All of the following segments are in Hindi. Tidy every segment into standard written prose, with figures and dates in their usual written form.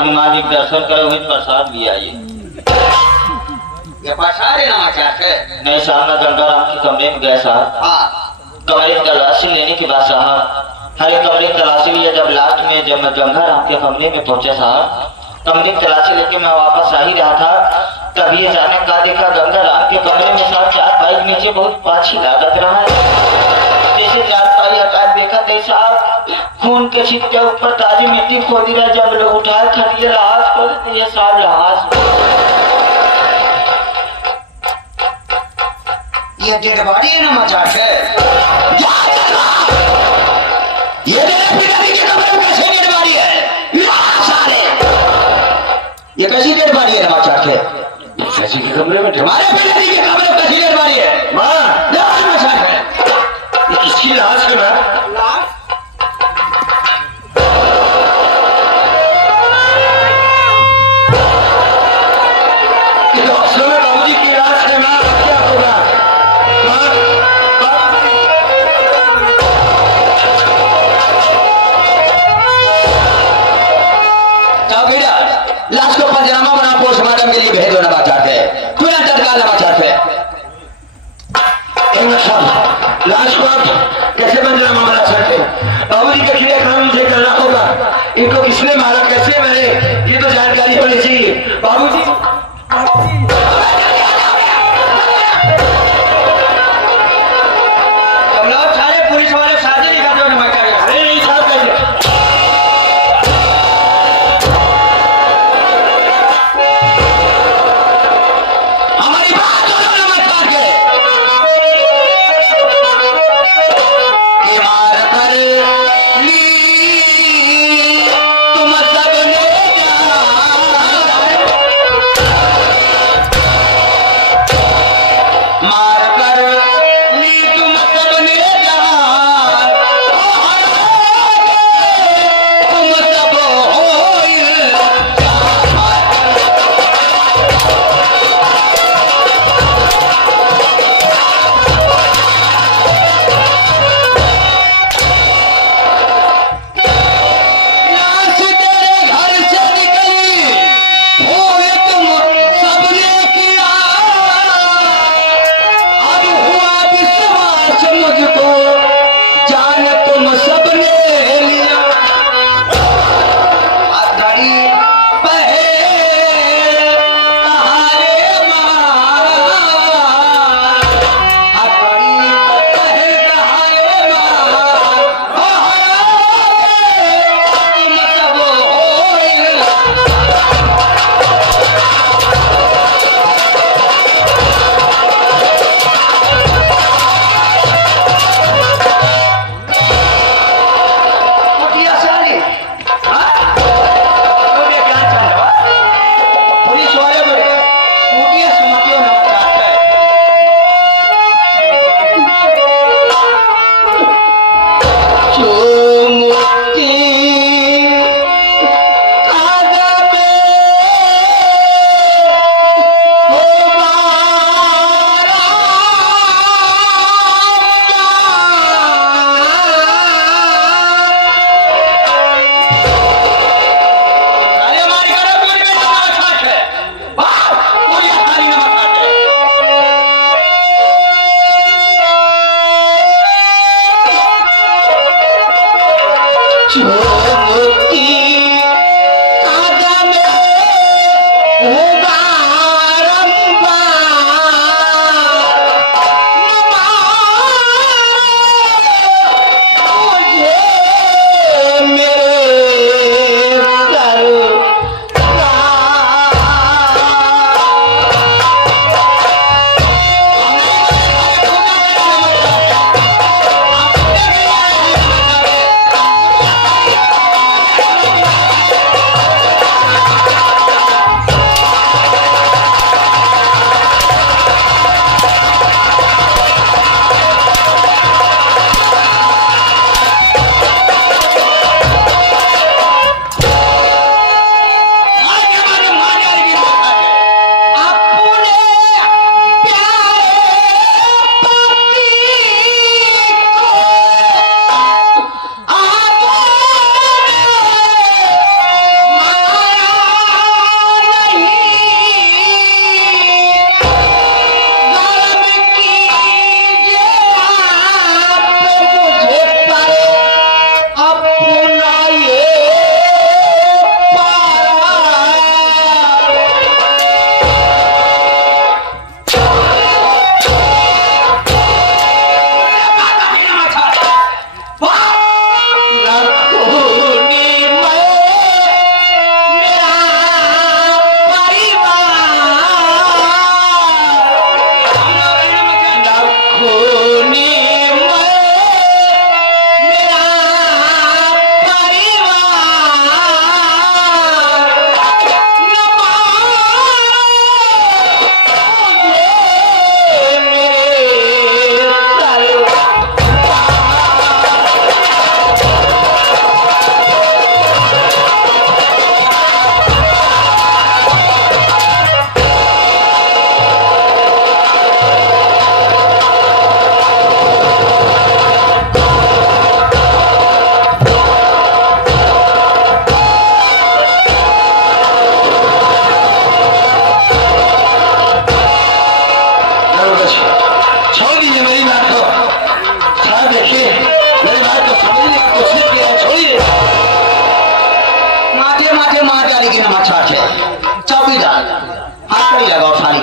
हनुमान जी के दर्शन करे हुए प्रसाद भी आइए। ये प्रसाद है ना चाहते? नहीं साहब, मैं गंगा राम के कमरे में गया साहब। हाँ कमरे की तलाशी लेने के बाद साहब हर एक कमरे की तलाशी लिया। जब लास्ट में जब मैं गंगा राम के कमरे में पहुंचा साहब, कमरे की तलाशी लेके मैं वापस आ ही रहा था, तभी अचानक का देखा गंगा राम के कमरे में साहब चार पाई नीचे बहुत पाछी लागत रहा है। जैसे चार पाई हटा देखा थे साहब खून के छिटके ऊपर ताजी मिट्टी खोदी रहा। जब लोग उठाए खड़िए लाश खोल दिए साहब लाश। ये डेड बॉडी है ना चाहते? ये पिताजी के कमरे में कैसे डेड बॉडी है? सारे ये कैसी डेड बॉडी है ना चाहते? पिताजी के कमरे में हमारे पिताजी के कमरे में कैसी डेड बॉडी है? माँ किसकी लाश है ना? बाबूजी की लाश है ना? क्या होगा? लाश को पंचनामा बना पोस्टमार्टम के लिए भेज दो ना चाहते हैं। तुरंत तत्काल ना चाहते हैं। लाश को आप कैसे पंचनामा बना सकते हैं? बाबूजी का क्रियाक्रम मुझे करना होगा। इनको किसने मारा, कैसे मारे, ये तो जानकारी होनी चाहिए। बाबूजी तुम लोग सारे पुलिस वाले साझे नहीं करते हो ना चाहते? अरे नहीं साहब कैसे? हमारी बात सुनो नमस्कार के मार कर ली तुम सबने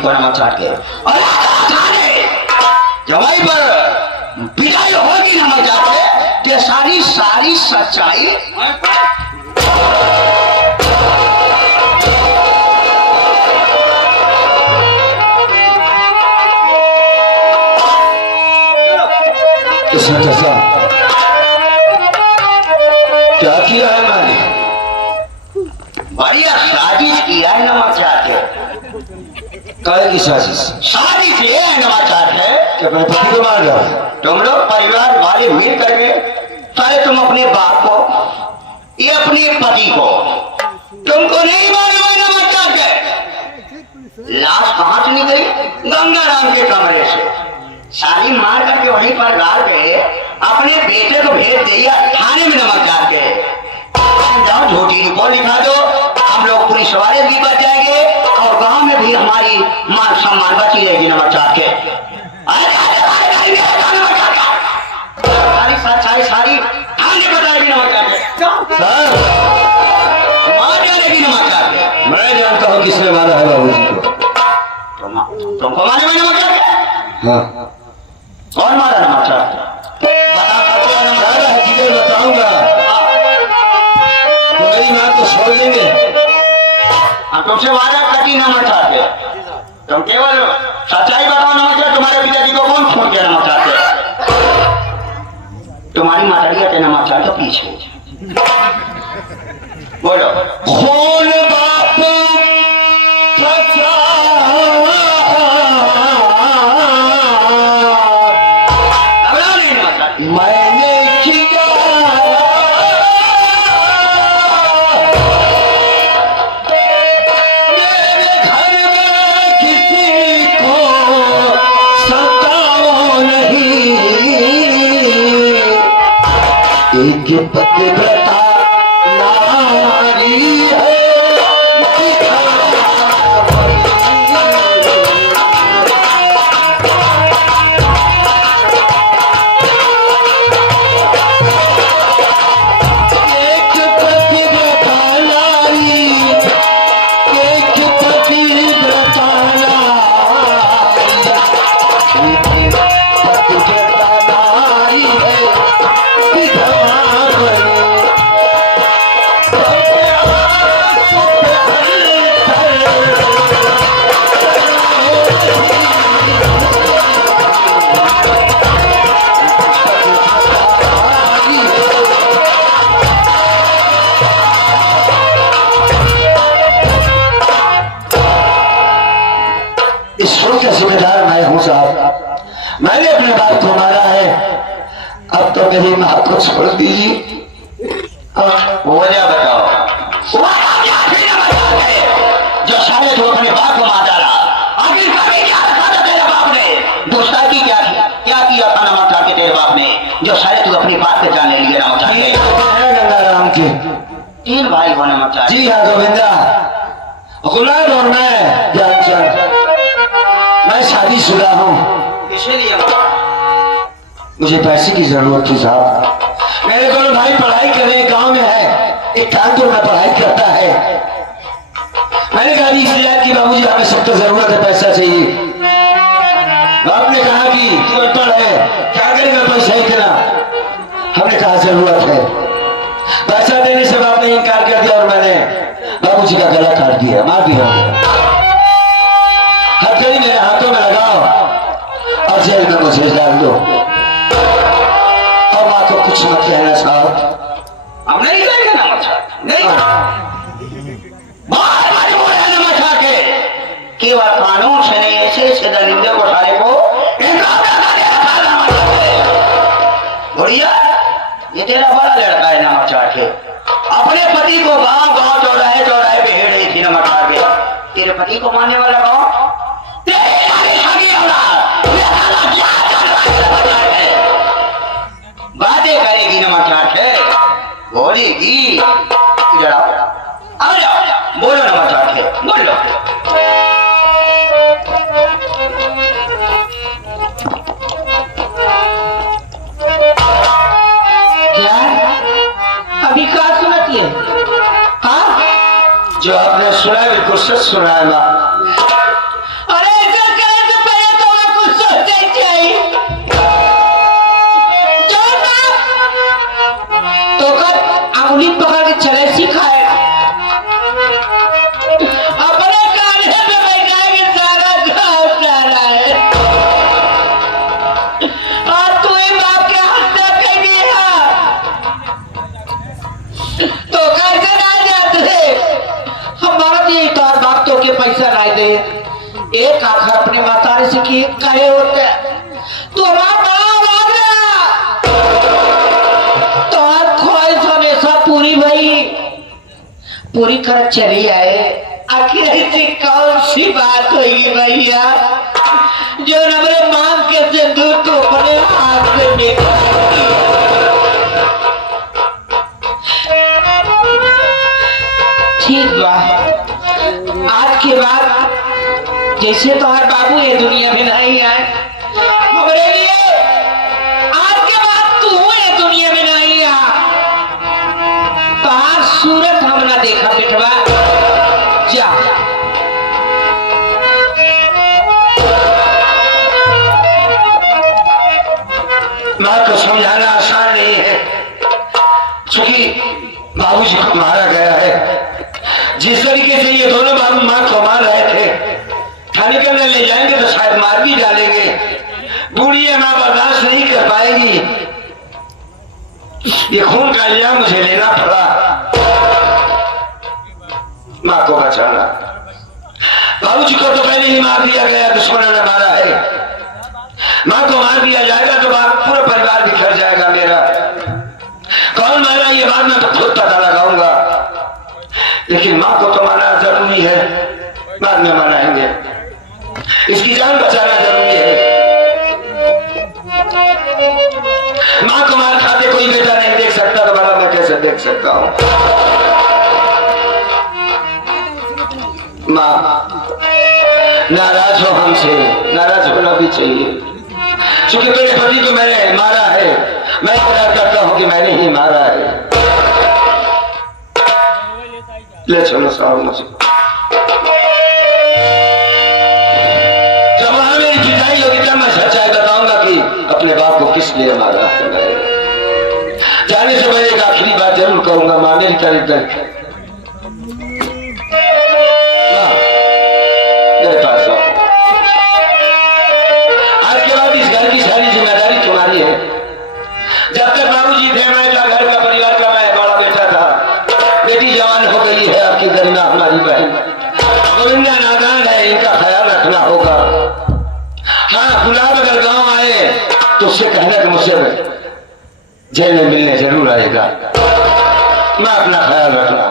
को नमक चाट के और जवाई पर पिटाई होगी नमक चाट के कि सारी सारी सच्चाई कैसा क्या किया है मैंने? बढ़िया साजिश किया है नमक चाट के। काय की साजिश? साजिश ये है नमक चाट है कि अपने पति को मार दो। तुम लोग परिवार वाले मिल करके सारे तुम अपने बाप को ये अपने पति को तुमको नहीं मालूम है नमक चाट के लाश कहां से निकली? गंगाराम के कमरे से साली मार करके वहीं पर डाल के अपने बेटे को भेज दिया थाने में नमक डाल के। जाओ झूठी रिपोर्ट लिखा दो, हम लोग पुलिस वाले भी बच जाएंगे और गांव में भी हमारी मान सम्मान बची रहेगी नमक चाट के। सारी सच्चाई सारी थाने बताएगी नमक चाट के। मार डालेगी नमक चाट के। मैं जानता हूँ किसने मारा है बाबूजी को। तुमको मारे में नमक चाट के? हाँ। कौन मारा नमक चाट के? बताऊंगा। तुम्हारी मां को छोड़ देंगे। हम तुमसे वादा कटी नमक चाट के। तुम केवल सच्चाई बताओ नमक चाट। तुम्हारे पिताजी को कौन छोड़ दिया नमक चाट के? तुम्हारी मातारिया के नमक चाट के पीछे। बोलो। खून बाप मैंने किया मेरे घर में किसी को सताओ नहीं। एक पतिव्रता नारी है जिम्मेदार मैं हूं साहब। मैंने अपने बाप को मारा है, अब तो मेरी मां को छोड़ दीजिए। वजह बताओ। जो सारे तो अपने बाप को मार डाला, आखिर कभी क्या रखा था तेरे बाप ने? दोस्ताई क्या किया था नमक चाट के तेरे बाप ने, जो सारे तू अपनी बात पे जानने लिए नमक चाट के? गंगाराम के 3 भाई हो नमक चाट। जी हाँ गोविंदा, गुलाब और मैं जानचंद। मैं शादीशुदा हूँ, इसीलिए मुझे पैसे की जरूरत थी साहब। मेरे दोनों भाई पढ़ाई करने गांव में है, एक कानपुर में पढ़ाई करता है। मैंने कहा इसलिए कि बाबूजी हमें सब तो जरूरत है, पैसा चाहिए। बाप ने कहा कि तू अनपढ़ है, क्या करेगा पैसा इतना? हमने कहा जरूरत है। पैसा देने से बाप ने इनकार कर दिया और मैंने बाबूजी का गला काट दिया, मार दिया। हथकड़ी मेरे हाथों में लगाओ और जेल में मुझे डाल दो और मां को कुछ मत कहना साहब। हम नहीं करेंगे नमक चाट, नहीं मजबूर है नमक चाट के। केवल कानून से नहीं, ऐसे दरिंदे को सारे को बढ़िया। ये तेरा बड़ा लड़का है नमक चाट के, अपने पति को गांव गांव चौराहे चौराहे पे हेड़ रही थी नमक चाट के। तेरे पति को मारने वाला कौन? बातें करेगी नमक चाट है, बोलेगी। इधर आओ, आ जाओ, बोलो नमक चाट है, बोलो। क्या अभी क्या सुनाती है? हाँ, जो आपने सुना है बिल्कुल सच सुना है। अरे होते तो हमारा तो ख्वाहिश हमेशा पूरी भई पूरी कर चली आए। आखिर ऐसी कौन सी बात होगी भैया जो हमारे मांग के सिंदूर को अपने हाथ में ठीक बा। आज के बाद जैसे तुम्हारे बाबू ये दुनिया में नहीं आए हमारे लिए आज के बाद तू ये दुनिया में नहीं आ तो सूरत हम ना देखा बेटवा जा। माँ को समझाना आसान नहीं है क्योंकि बाबूजी को मारा गया है। जिस तरीके से ये दोनों बाबू माँ को मार रहे थे थाने के अंदर ले जाएंगे तो शायद मार भी डालेंगे। बूढ़ी माँ बर्दाश्त नहीं कर पाएगी। ये खून का इल्जाम मुझे लेना पड़ा। माँ को बचाना। बाबूजी को तो पहले ही मार दिया गया, दुश्मनों ने मारा है। माँ को मार दिया जाएगा तो पूरा परिवार बिखर जाएगा मेरा। कौन मारा ये बात मैं तो खुद पता लगाऊंगा, लेकिन माँ को तो मारना जरूरी है। बाद में मनाएंगे, इसकी जान बचाना जरूरी है। माँ को मार खाते कोई बेटा नहीं देख सकता तो बड़ा मैं कैसे देख सकता हूँ। माँ नाराज हो हमसे, नाराज होना भी चाहिए क्योंकि मेरे पति को मैंने मारा है। मैं इकरार करता हूं कि मैंने ही मारा है। ले चलो साहब मुझे। जब वहां मेरी जुदाई होगी तब मैं सच्चाई बताऊंगा कि अपने बाप को किस लिए मारा है। जाने से पहले एक आखिरी बात जरूर कहूंगा। माँ मेरी करीब तक मेरे पास आओ। आज के बाद इस घर की सारी जिम्मेदारी तुम्हारी है। जब तक बाबूजी थे मैं घर का परिवार का मैं बड़ा बेटा था। बेटी जवान हो गई है, आपकी गरिमा हमारी बहन गोविंदा नादान है, इनका ख्याल रखना होगा। हाँ गुलाब अगर गांव आए तो उससे कहना कि मुझसे जेल में मिलने जरूर आएगा। मैं अपना ख्याल रखना।